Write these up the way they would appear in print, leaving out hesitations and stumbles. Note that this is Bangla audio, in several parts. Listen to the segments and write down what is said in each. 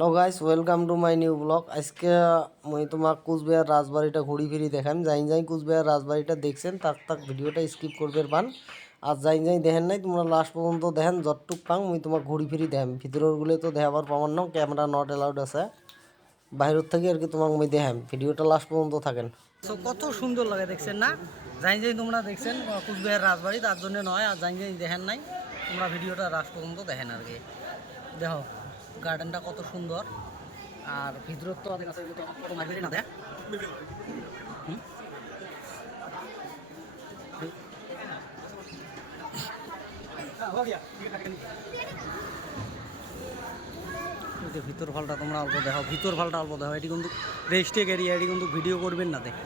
Hello guys, welcome to my new blog. আজকে মই তোমাক কোচবিহার রাজবাড়িটা ঘুরি ফিরি দেখাম। যাই কোচবিহার রাজবাড়িটা দেখছেন তাক ভিডিওটা স্কিপ করবে পান। আর যাই দেখেন নাই তোমরা লাস্ট পর্যন্ত দেখেন, যতটুক পাং মুই তোমাক ঘুরি ফিরি দেখাম। ভিতরেরগুলো তো দেখাবার পাবার নাও, ক্যামেরা নট অ্যালাউড আছে। বাইরের থেকে আর কি তোমাক মই দেখাম, ভিডিওটা লাস্ট পর্যন্ত থাকেন। তো কত সুন্দর লাগে দেখছেন না? যাই তোমরা দেখছেন কোচবিহার রাজবাড়ি, তার জন্য নয়। আর যাই দেখেন নাই তোমরা ভিডিওটা লাস্ট পর্যন্ত দেখেন আর কি। দেখো গার্ডেনটা কত সুন্দর। আর ভিতরের তো কত মাইবেরি না দেখ। ভিতর ফলটা তোমরা অল্প দেখো, ভিতর ফলটা অল্প দেখো। এটি কিন্তু রেস্টেক এরিয়া, এটি কিন্তু ভিডিও করবেন না দেখ।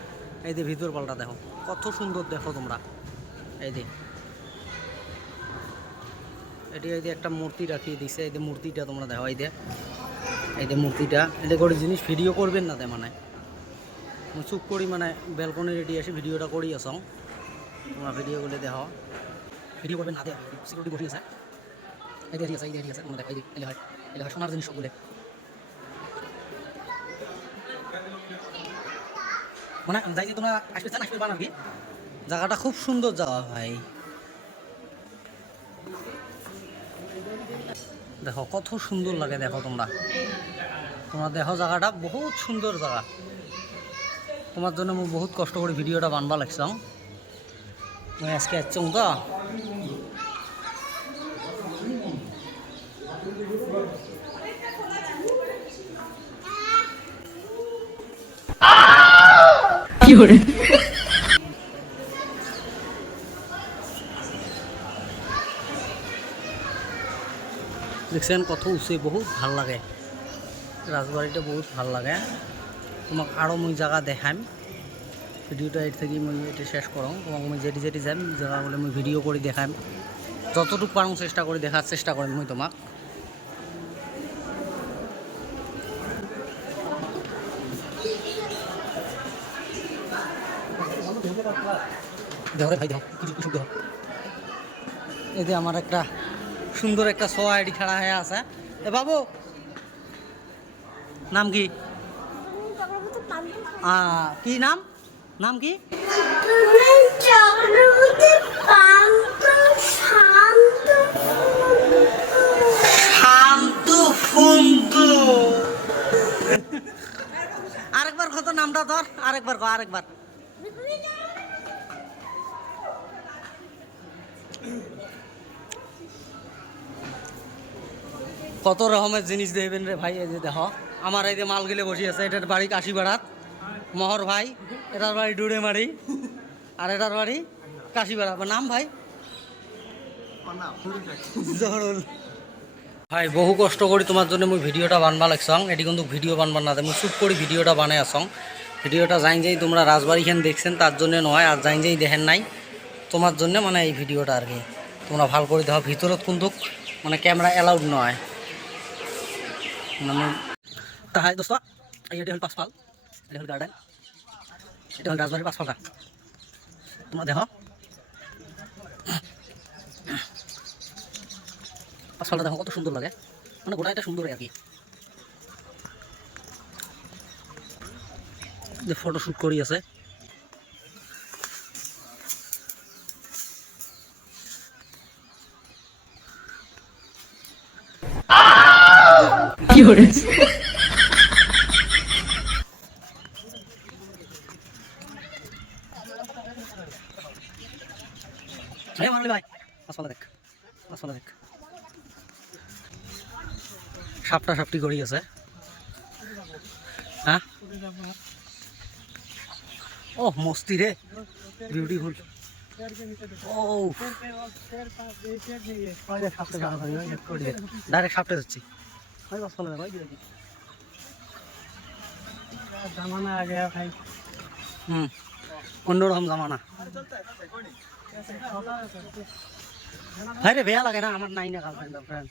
এই যে ভিতর ফলটা দেখো কত সুন্দর দেখো তোমরা। এই যে এটি এই যে একটা মূর্তি রাখিয়ে দিছে, এই যে মূর্তিটা তোমরা দেখো। এই যে মূর্তিটা, এটা করে জিনিস ভিডিও করবেন না দে। মানে চুপ করি মানে ব্যালকনি রেডি আসি ভিডিওটা করি আসং। তোমরা ভিডিও করলে দেখো, ভিডিও করবেন না দে। সিকিউরিটি বসে আছে, এই যে আছে, এই যে আছে তোমরা দেখো। এই হয় সোনার জিনিস সবগুলো। মানে যাই যে তোমরা আসবে আর কি। জায়গাটা খুব সুন্দর জায়গা ভাই। দেখো কত সুন্দর লাগে, দেখো তোমরা দেখো জায়গাটা বহুত সুন্দর জায়গা। তোমার জন্য আমি বহুত কষ্ট করে ভিডিওটা বানবা লাগছাম। আমি আজকে আসছাম তো। কি করে দেখছেন কত উঁচে, বহুত ভাল লাগে রাজবাড়িটা, বহুত ভাল লাগে। তোমাক আরও মই জায়গা দেখাম। ভিডিওটা এর থেকে মই এটা শেষ করো। এবং মই যেটি যাম জায়গাগুলো মই ভিডিও করে দেখাম, যতটুকু পারো চেষ্টা করে দেখার চেষ্টা করি মই তোমাক। দেখো ভাই, দেখো কিছু দেখো। এই যে আমার একটা সুন্দর একটা সোয়া আইডি খেলা হয়ে আছে। এ বাবু নাম কি? কি নাম? নাম কি? আরেকবার কত নামটা ধর, আরেকবার কো, আরেকবার। কত রকমের জিনিস দেবেন রে ভাই। এই যে দেখো আমার এই যে মাল গিলে বসে আছে। এটার বাড়ি কাশিপাড়াত, মহর ভাই। এটার বাড়ি ডুড়েমারি, আর এটার বাড়ি কাশিপাড়া। নাম ভাই জহরুল ভাই। বহু কষ্ট করি তোমার জন্য মুই ভিডিওটা বানবা লাগছাম। এটি কিন্তু ভিডিও বানবার না দেয়, মুই চুপ করি ভিডিওটা বানাই আসং। ভিডিওটা যাই তোমরা রাজবাড়িখান দেখছেন তার জন্য নয়। আর যাই দেখেন নাই তোমার জন্য মানে এই ভিডিওটা আর কি। তোমরা ভাল করে দেখো, ভিতরত কিন্তু মানে ক্যামেরা অ্যালাউড নয়। তাহাই দোস্ত, এটা হল পাঁচফাল, এটা হল গার্ডেন, এটা হল রাজবাড়ির পাঁচফালটা। তোমরা দেখো পাঁচফালটা দেখো কত সুন্দর লাগে। মানে গোটা এটা সুন্দর আর কি। যে ফটোশ্যুট করি আছে। কি করে ভাই, পাঁচফালা দেখ, পাঁচফালা দেখ। সাপটা সাপটি করি আছে। হ্যাঁ ও মস্তি রে, বিউটিফুল। ও ডাইরেক্ট সাপটা যাচ্ছি। জামানা আগে ভাই, অন্যরকম জামানা। ভাই রে বেয়া লাগে না, আমার নাই না গার্লফ্রেন্ড।